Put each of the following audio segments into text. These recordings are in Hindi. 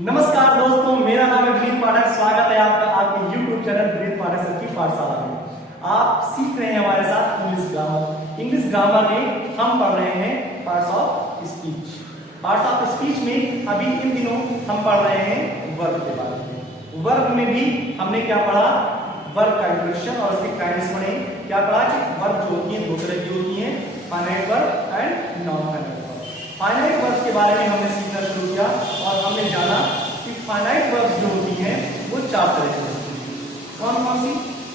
नमस्कार दोस्तों, मेरा नाम है विनीत पाठक। स्वागत है आपका आपके YouTube चैनल विनीत पाठक सर की पाठशाला में। आप सीख रहे हैं हमारे साथ इंग्लिश ग्रामर। इंग्लिश ग्रामर में हम पढ़ रहे हैं parts of speech. Parts of speech में अभी इन दिनों हम पढ़ रहे हैं वर्ब के बारे में। वर्ब में भी हमने क्या पढ़ा? वर्ब का इंट्रोडक्शन और उसके काइंड्स पढ़े। क्या पढ़ा कि वर्ब जो होती है दो तरह की होती है, finite verb and non finite verb. Finite verbs के बारे में हमने सीखना शुरू किया और हमने जाना कि फाइनाइट वर्ब्स जो होती हैं वो चार तरह की होती हैं। कौन कौन सी?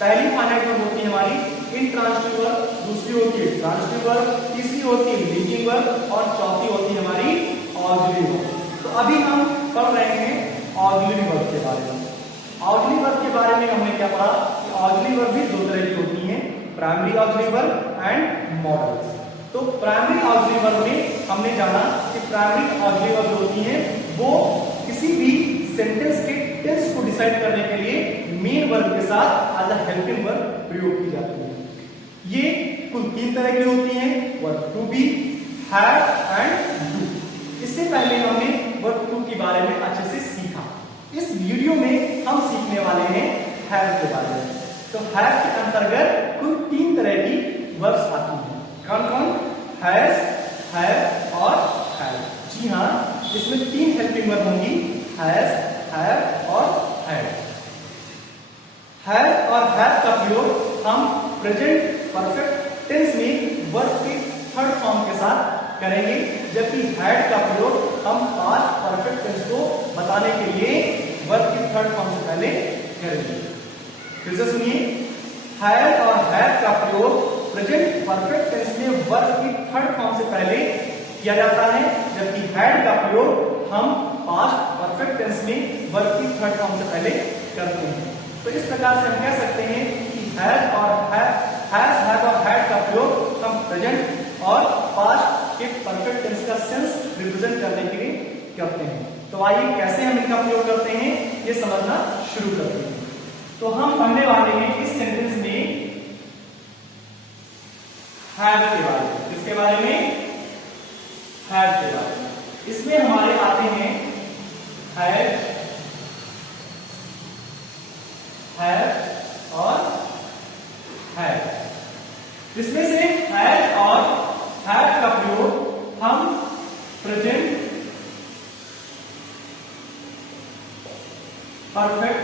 पहली फाइनाइट वर्ब होती है हमारी इंट्रांजिटिव वर्ब, दूसरी होती है ट्रांजिटिव वर्ब, तीसरी होती है लिंकिंग वर्ब और चौथी होती है हमारी ऑक्सिलरी वर्ब। तो अभी हम पढ़ रहे हैं ऑक्सिलरी वर्ब के बारे में। ऑक्सिलरी वर्ब के बारे में हमने क्या पढ़ा कि ऑक्सिलरी वर्ब भी दो तरह की होती हैं, primary auxiliary verb and models. तो प्राइमरी ऑक्सिलरी वर्ब में हमने जाना कि प्राइमरी ऑक्सिलरी वर्ब होती है वो किसी भी सेंटेंस के टेंस को डिसाइड करने के लिए मेन वर्ब के साथ एज अ हेल्पिंग वर्ब प्रयोग की जाती है। ये कुल तीन तरह की होती हैं, verb to be, have and do. इससे पहले हमने वर्ब टू के बारे में अच्छे से सीखा। इस वीडियो में हम सीखने वाले हैं हैव के बारे में। तो हैव के अंतर्गत कुल तीन तरह की वर्ब्स आती हैं। कौन कौन? हैज, हैव और हैव। जी हाँ, इसमें तीन हेल्पिंग वर्ब होंगी, हैज, हैव और हैव। हैव और हैव का प्रयोग हम प्रेजेंट परफेक्ट टेंस में वर्ब के थर्ड फॉर्म के साथ करेंगे, जबकि हैड का प्रयोग हम पास्ट परफेक्ट टेंस को बताने के लिए वर्ब के थर्ड फॉर्म से पहले करेंगे। फिर से सुनिए, हैव और हैव का प्रयोग प्रेजेंट परफेक्ट टेंस में वर्ब की थर्ड फॉर्म से पहले किया जाता है, जबकि हैड का प्रयोग हम पास्ट परफेक्ट टेंस में वर्ब की थर्ड फॉर्म से पहले करते हैं। तो इस प्रकार से हम कह सकते हैं कि हैव और हैव और हैड का प्रयोग हम प्रेजेंट और पास्ट के परफेक्ट टेंस का सेंस रिप्रेजेंट करने के लिए करते हैं। तो आइए कैसे हम इनका प्रयोग करते हैं ये समझना शुरू करते हैं। तो हम पढ़ने वाले हैं इस सेंटेंस में हैव के बारे में। किसके बारे में? हैव के बारे में। इसमें हमारे आते हैं हैव और हैव। इसमें से हैव और हैव का प्रयोग हम प्रेजेंट परफेक्ट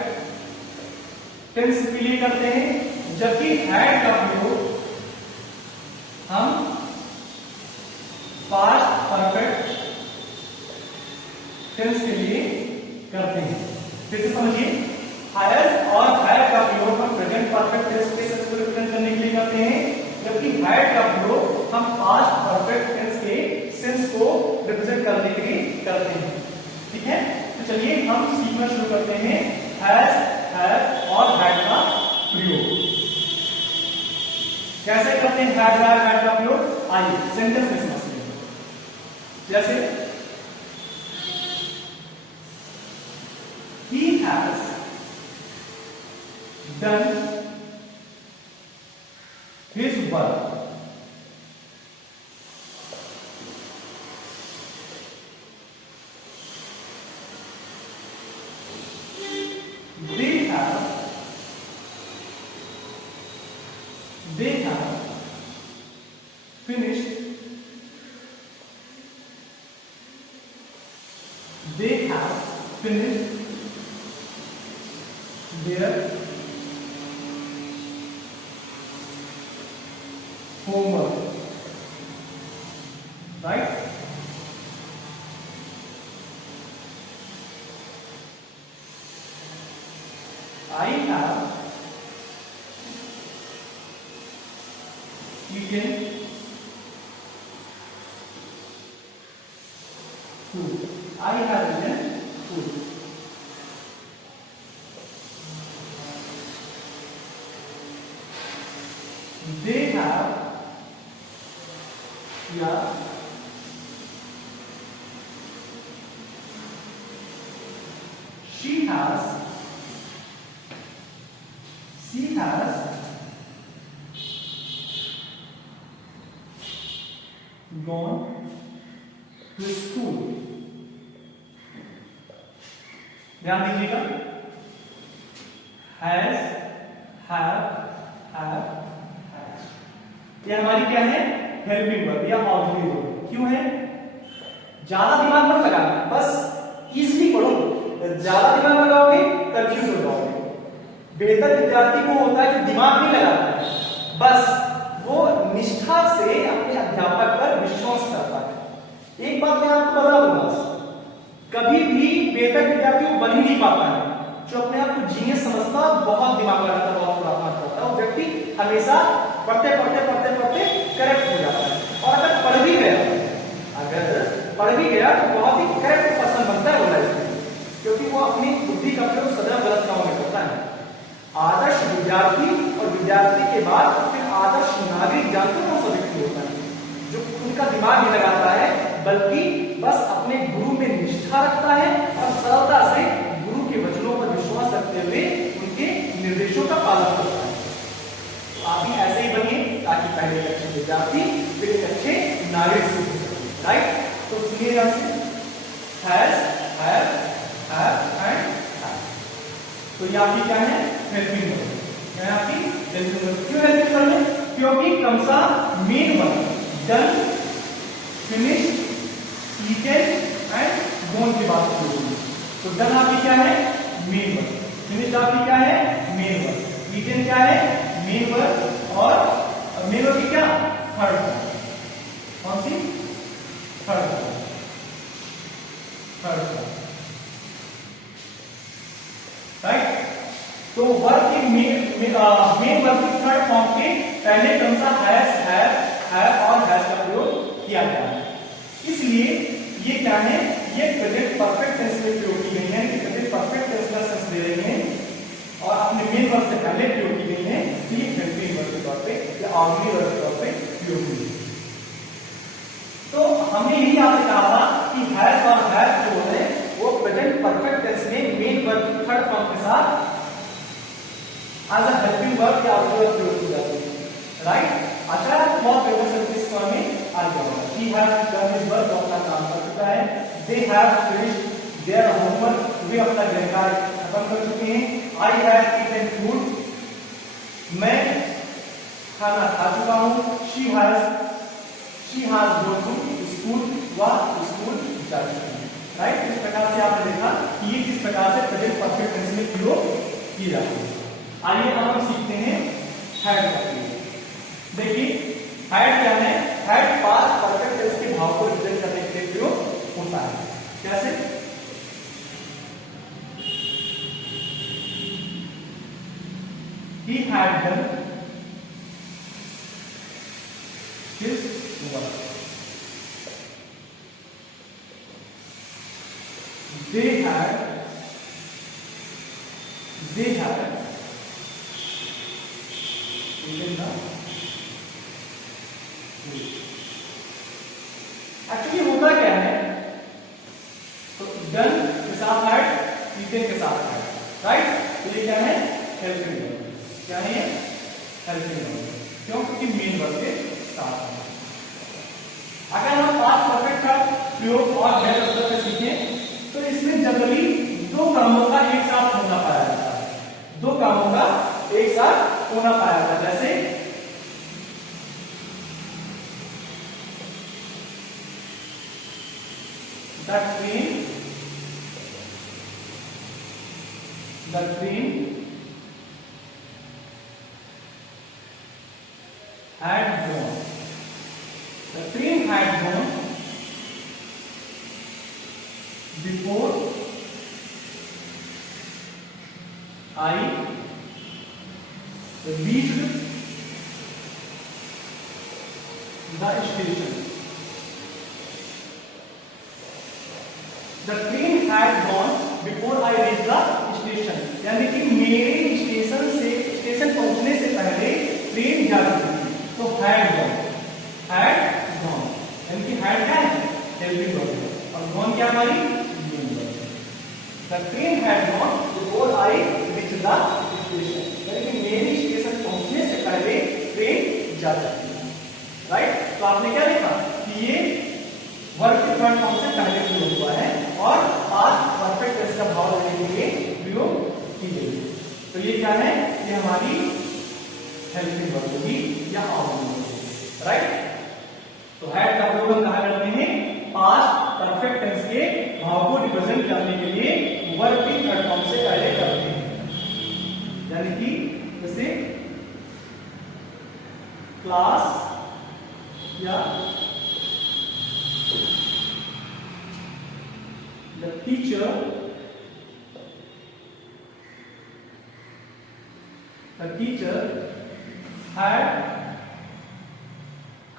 टेंस के लिए करते हैं, जबकि हैड का प्रयोग हम पास्ट परफेक्ट टेंस के लिए करते हैं। फिर से समझिए, हैज और हैव का प्रयोग हम प्रेजेंट परफेक्ट टेंस के सेंस को रिप्रेजेंट करने के लिए करते हैं, जबकि हैड का प्रयोग हम पास्ट परफेक्ट टेंस के सेंस को रिप्रेजेंट करने के लिए करते हैं। ठीक है, तो चलिए हम सीखना शुरू करते हैं हैज, हैव और हैड का प्रयोग। कैसे करते हैं हैज और हैड का प्रयोग? आइए सेंटेंस में समझते हैं। जैसे he has done his work. They have finished. They have finished their homework. Right? I have eaten food. I have eaten food. They have, yeah, she has gone to school. ध्यान दीजिएगा, हैज, हैव, ये हमारी क्या है, हेल्पिंग वर्ब या ऑक्सिलरी वर्ब। क्यों है? ज्यादा दिमाग मत लगाना, बस इजीली पढ़ो। ज्यादा दिमाग लगाओगे कंफ्यूज हो जाओगे। बेहतर विद्यार्थी को होता है कि दिमाग नहीं लगाता है, बस वो निष्ठा से अपने अध्यापक पर विश्वास करता है। एक बात मैं आपको बता दूंगा, कभी भी बेहतर विद्यार्थी बन ही नहीं पाता है। जो अपने आप को जीनियस समझता, बहुत दिमाग लगाता, बहुत प्रार्थना करता है, वो व्यक्ति हमेशा पढ़ते करेक्ट हो जाता है। और अगर पढ़ भी गया तो बहुत ही करेक्ट पर्सन बनता है वो लाइफ में, क्योंकि वो अपनी बुद्धि का प्रयोग सदैव गलत कामों में करता है। आदर्श विद्यार्थी और विद्यार्थी के बाद फिर आदर्श नागरिक, जानते हो कौन सा व्यक्ति होता है? जो उनका दिमाग नहीं लगाता है, बल्कि बस अपने गुरु में निष्ठा रखता है और सरलता से गुरु के वचनों पर विश्वास रखते हुए उनके निर्देशों का पालन करता है। तो आप भी ऐसे ही बनिए, ताकि पहले एक अच्छे विद्यार्थी फिर एक अच्छे नागरिक से हो सके। राइट? तो सुनिए यहां से, हैज, हैव, एंड हैव। तो ये आपकी क्या है, हेल्पिंग वर्ब। क्या है आपकी हेल्पिंग वर्ब? क्यों हेल्पिंग वर्ब है? क्योंकि कौन सा main verb, done, finish, eaten and gone की बात की होगी। तो डन आपकी क्या है, मेन वर्ब। फिनिश आपकी क्या है, मेन वर्ब। ईटेन क्या है, मेन वर्ब। और मेन वर्ब की क्या, थर्ड वर्ब। कौन सी? Third verb. राइट? तो वर्ब की मेन वर्ब की थर्ड फॉर्म के पहले कौन सा, हैज, हैव और हैज का प्रयोग किया गया है। इसलिए ये क्या है, ये प्रेजेंट परफेक्ट टेंस में प्रयोग की गई है, प्रेजेंट परफेक्ट टेंस का सेंस दे रही है और अपने मेन वर्ब से पहले प्रयोग की गई है। तो ये हेल्पिंग वर्ब के तौर पे या ऑक्सिलरी वर्ब के तौर पे प्रयोग हुई है। तो हमने यही आपसे कहा था कि हैज और हैव जो है वो प्रेजेंट परफेक्ट टेंस में मेन वर्ब की थर्ड फॉर्म के साथ एज अ हेल्पिंग वर्ब या ऑक्सिलरी वर्ब प्रयोग की जाती है। राइट? अच्छा, बहुत फेमस है इस फॉर्म में आ गया। He have done his work, वो अपना काम कर चुका है। They have finished their homework, वे अपना गृहकार्य खत्म कर चुके हैं। आई हैव ईटन फूड, मैं खाना खा चुका हूं। She has gone to school, वह स्कूल जा चुकी है। राइट? इस प्रकार से आपने देखा कि ये किस प्रकार से प्रेजेंट परफेक्ट टेंस में प्रयोग की जाती है। आइए अब हम सीखते हैं हैड का प्रयोग। देखिए हैड क्या है, हैड पास्ट परफेक्ट टेंस के भाव को रिप्रेजेंट करने के लिए प्रयोग होता है। कैसे? He had done his work. They had eaten the food. Actually होता क्या है, तो डन के साथ हैड, ईटन के साथ हैड। राइट? तो ये क्या है, हेल्पिंग वर्ब। क्या है ये, हेल्पिंग वर्ब। क्यों? क्योंकि मेन वर्ब के साथ है। अगर हम पास्ट परफेक्ट का प्रयोग और गैर शब्द में सीखें तो इसमें जनरली दो कामों का एक साथ होना पाया जाता है। दो कामों का एक साथ होना पाया जाता है। जैसे the train had gone. The train had gone before I reached the station. The train had gone before I reached the station. यानी कि मेरे स्टेशन पहुंचने से पहले ट्रेन जा चुकी थी। तो had gone यानी कि had क्या है, हेल्पिंग वर्ब है, और gone क्या हमारी मेन वर्ब है। The train had gone before I reached the station. यानी कि मेरे स्टेशन पहुंचने से पहले ट्रेन जा चुकी थी। राइट? तो आपने क्या देखा कि ये वर्ब के थर्ड फॉर्म से पहले प्रयोग हुआ है और पास्ट परफेक्ट टेंस का भाव लेने के लिए ये क्या है, ये हमारी हेल्पिंग वर्ब होगी या ऑब्जेक्ट होगी, राइट। तो हैड का प्रयोग हम कहां करते हैं, पास्ट परफेक्ट टेंस के भाव को रिप्रेजेंट करने के लिए वर्ब की थर्ड फॉर्म से पहले करते हैं। यानी कि जैसे क्लास या the teacher had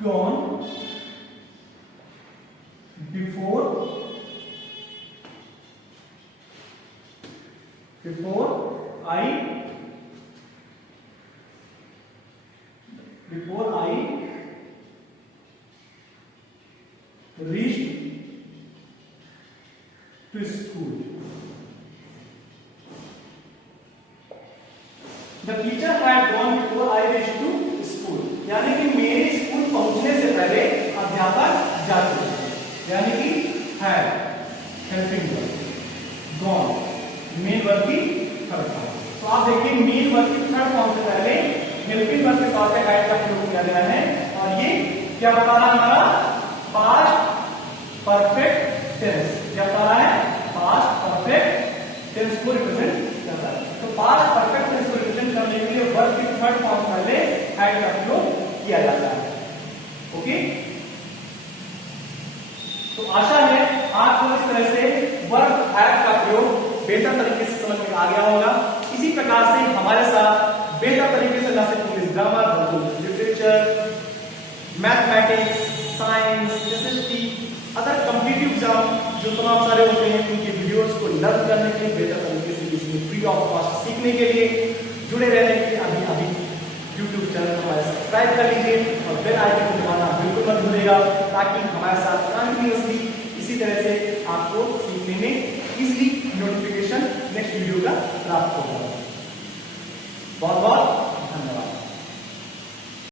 gone before I reached to school. The teacher had gone before I reached to school. यानी कि मेरे स्कूल पहुंचने से पहले अध्यापक जा चुके हैं, यानी कि had helping verb, gone main verb की थर्ड फॉर्म। तो आप देखिए मेन वर्ब की थर्ड फॉर्म से पहले हेल्पिंग वर्ब के तौर पे had का प्रयोग किया गया है, और ये क्या बता रहा है, हमारा पास्ट परफेक्ट टेंस। क्या बता रहा है, पास्ट परफेक्ट टेंस को रिप्रेजेंट करता है। तो पास्ट परफेक्ट टेंस को रिप्रेजेंट करने के लिए वर्ब की थर्ड फॉर्म पहले हैड का प्रयोग किया जाता है। ओके, तो आशा है आपको इस तरह से वर्ब हैड का प्रयोग बेहतर तरीके से समझ में आ गया होगा। इसी प्रकार से हमारे साथ बेहतर तरीके से ना सिर्फ इंग्लिश ग्रामर बल्कि literature, mathematics, science, SST, other competitive exam जो तमाम सारे होते हैं उनके वीडियोस को लर्न करने के लिए, बेहतर तरीके से इसमें फ्री ऑफ कॉस्ट सीखने के लिए, जुड़े रहने के लिए अभी YouTube चैनल हमारे सब्सक्राइब कर लीजिए और बेल आइकन को दबाना बिल्कुल मत भूलिएगा, ताकि हमारे साथ कंटिन्यूअसली इसी तरह से आपको सीखने में इजीली नोटिफिकेशन नेक्स्ट वीडियो का प्राप्त होगा। बहुत बहुत